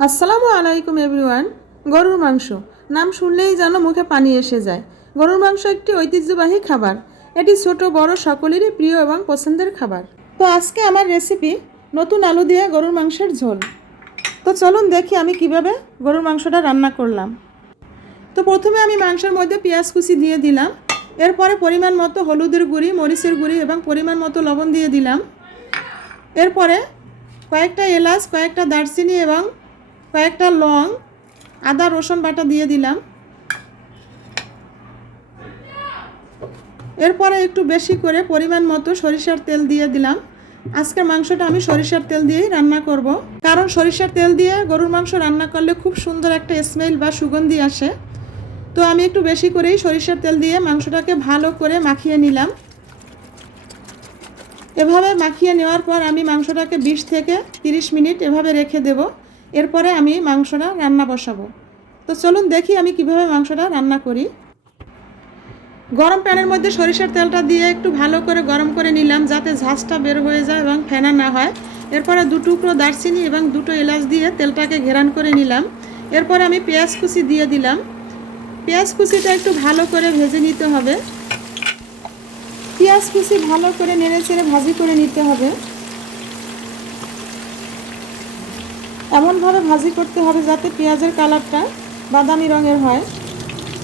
আসসালামু আলাইকুম এভরিওয়ান। গরুর মাংস নাম শুনলেই যেন মুখে পানি এসে যায়। গরুর মাংস একটি ঐতিহ্যবাহী খাবার। এটি ছোট বড় সকলেরই প্রিয় এবং পছন্দের খাবার। তো আজকে আমার রেসিপি নতুন আলু দিয়ে গরুর মাংসের ঝোল। তো চলুন দেখি আমি কিভাবে গরুর মাংসটা রান্না করলাম। তো প্রথমে আমি মাংসের মধ্যে পেঁয়াজ কুচি দিয়ে দিলাম। এরপরে পরিমাণ মতো হলুদের গুঁড়ি, মরিচের গুঁড়ি এবং পরিমাণ মতো লবণ দিয়ে দিলাম। এরপরে কয়েকটা এলাচ, কয়েকটা দারচিনি এবং কয়েকটা লং, আদা রসুন বাটা দিয়ে দিলাম। এরপরে একটু বেশি করে পরিমাণ মতো সরিষার তেল দিয়ে দিলাম। আজকের মাংসটা আমি সরিষার তেল দিয়েই রান্না করব, কারণ সরিষার তেল দিয়ে গরুর মাংস রান্না করলে খুব সুন্দর একটা স্মেল বা সুগন্ধি আসে। তো আমি একটু বেশি করেই সরিষার তেল দিয়ে মাংসটাকে ভালো করে মাখিয়ে নিলাম। এভাবে মাখিয়ে নেওয়ার পর আমি মাংসটাকে 20 থেকে 30 মিনিট এভাবে রেখে দেব। এরপরে আমি মাংসটা রান্না বসাবো। তো চলুন দেখি আমি কিভাবে মাংসটা রান্না করি। গরম প্যানের মধ্যে সরিষার তেলটা দিয়ে একটু ভালো করে গরম করে নিলাম, যাতে ঝাঁজটা বের হয়ে যায় এবং ফেনা না হয়। এরপরে 2 টুকরো দারচিনি এবং 2টো এলাচ দিয়ে তেলটাকে ঘেরান করে নিলাম। এরপরে আমি পেঁয়াজ কুচি দিয়ে দিলাম। পেঁয়াজ কুচিটা একটু ভালো করে ভেজে নিতে হবে। পেঁয়াজ কুচি ভালো করে নেড়ে চেড়ে ভাজি করে নিতে হবে। এমনভাবে ভাজি করতে হবে যাতে পেঁয়াজের কালারটা বাদামি রঙের হয়।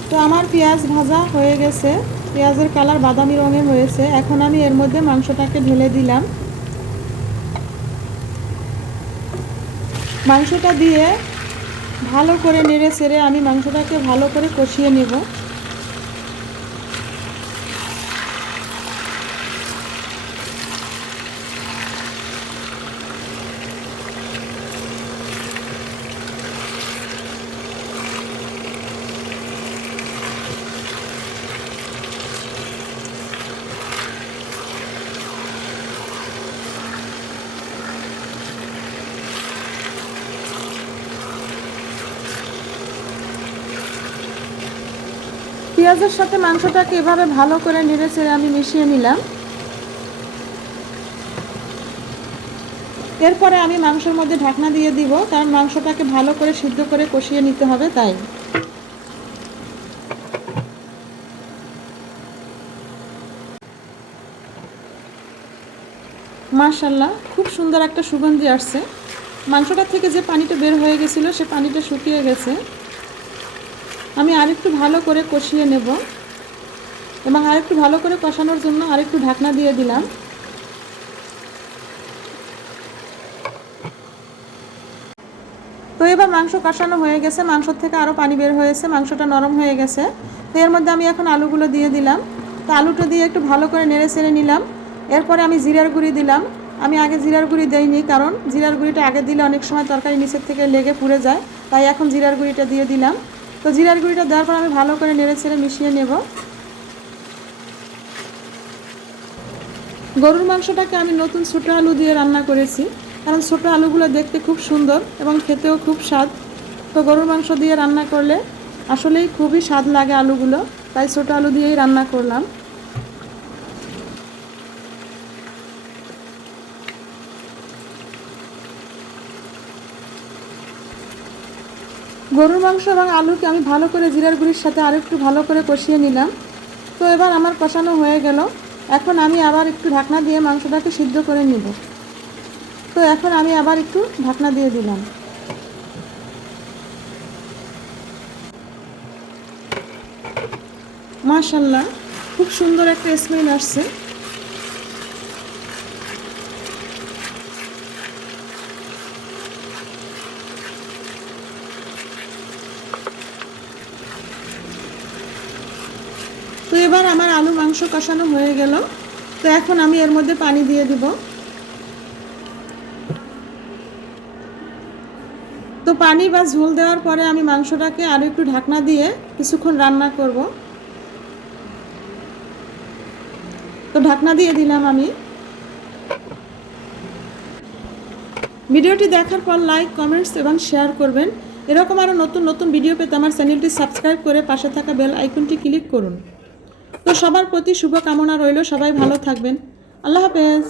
তো আমার পেঁয়াজ ভাজা হয়ে গেছে, পেঁয়াজের কালার বাদামি রঙের হয়েছে। এখন আমি এর মধ্যে মাংসটাকে ঢেলে দিলাম। মাংসটা দিয়ে ভালো করে নেড়ে চেড়ে আমি মাংসটাকে ভালো করে কষিয়ে নেব। পেঁয়াজের সাথে মাংসটাকে এভাবে ভালো করে নেড়ে চেড়ে আমি মিশিয়ে নিলাম। এরপরে আমি মাংসের মধ্যে ঢাকনা দিয়ে দিব, কারণ মাংসটাকে ভালো করে সিদ্ধ করে কষিয়ে নিতে হবে তাই। মাশাআল্লাহ, খুব সুন্দর একটা সুগন্ধি আসছে। মাংসটা থেকে যে পানিটা বের হয়ে গেছিলো সে পানিটা শুকিয়ে গেছে। আমি আরেকটু ভালো করে কষিয়ে নেব এবং আরেকটু ভালো করে কষানোর জন্য আরেকটু ঢাকনা দিয়ে দিলাম। তো এবার মাংস কষানো হয়ে গেছে, মাংসর থেকে আরও পানি বের হয়েছে, মাংসটা নরম হয়ে গেছে। তো এর মধ্যে আমি এখন আলুগুলো দিয়ে দিলাম। তো আলুটা দিয়ে একটু ভালো করে নেড়ে চেড়ে নিলাম। এরপরে আমি জিরার গুঁড়ি দিলাম। আমি আগে জিরার গুঁড়ি দেইনি, কারণ জিরার গুঁড়িটা আগে দিলে অনেক সময় তরকারি নিচের থেকে লেগে পুড়ে যায়, তাই এখন জিরার গুঁড়িটা দিয়ে দিলাম। তো জিরার গুঁড়িটা দেওয়ার পর আমি ভালো করে নেড়ে চেড়ে মিশিয়ে নেব। গরুর মাংসটাকে আমি নতুন ছোটো আলু দিয়ে রান্না করেছি, কারণ ছোটো আলুগুলো দেখতে খুব সুন্দর এবং খেতেও খুব স্বাদ। তো গরুর মাংস দিয়ে রান্না করলে আসলেই খুবই স্বাদ লাগে আলুগুলো, তাই ছোটো আলু দিয়েই রান্না করলাম। গরুর মাংস এবং আলুকে আমি ভালো করে জিরার গুঁড়ির সাথে আরেকটু ভালো করে কষিয়ে নিলাম। তো এবার আমার কষানো হয়ে গেল। এখন আমি আবার একটু ঢাকনা দিয়ে মাংসটাকে সিদ্ধ করে নিব। তো এখন আমি আবার একটু ঢাকনা দিয়ে দিলাম। মাশাআল্লাহ, খুব সুন্দর একটা স্মেল আসছে। তো এবার আমার আলু মাংস কষানো হয়ে গেল। তো এখন আমি এর মধ্যে পানি দিয়ে দিব। তো পানি বা ঝোল দেওয়ার পরে আমি মাংসটাকে আরও একটু ঢাকনা দিয়ে কিছুক্ষণ রান্না করব। তো ঢাকনা দিয়ে দিলাম আমি। ভিডিওটি দেখার পর লাইক, কমেন্টস এবং শেয়ার করবেন। এরকম আরও নতুন নতুন ভিডিও পেতে আমার চ্যানেলটি সাবস্ক্রাইব করে পাশে থাকা বেল আইকনটি ক্লিক করুন। তো সবার প্রতি শুভ কামনা রইল, সবাই ভালো থাকবেন। আল্লাহ হাফেজ।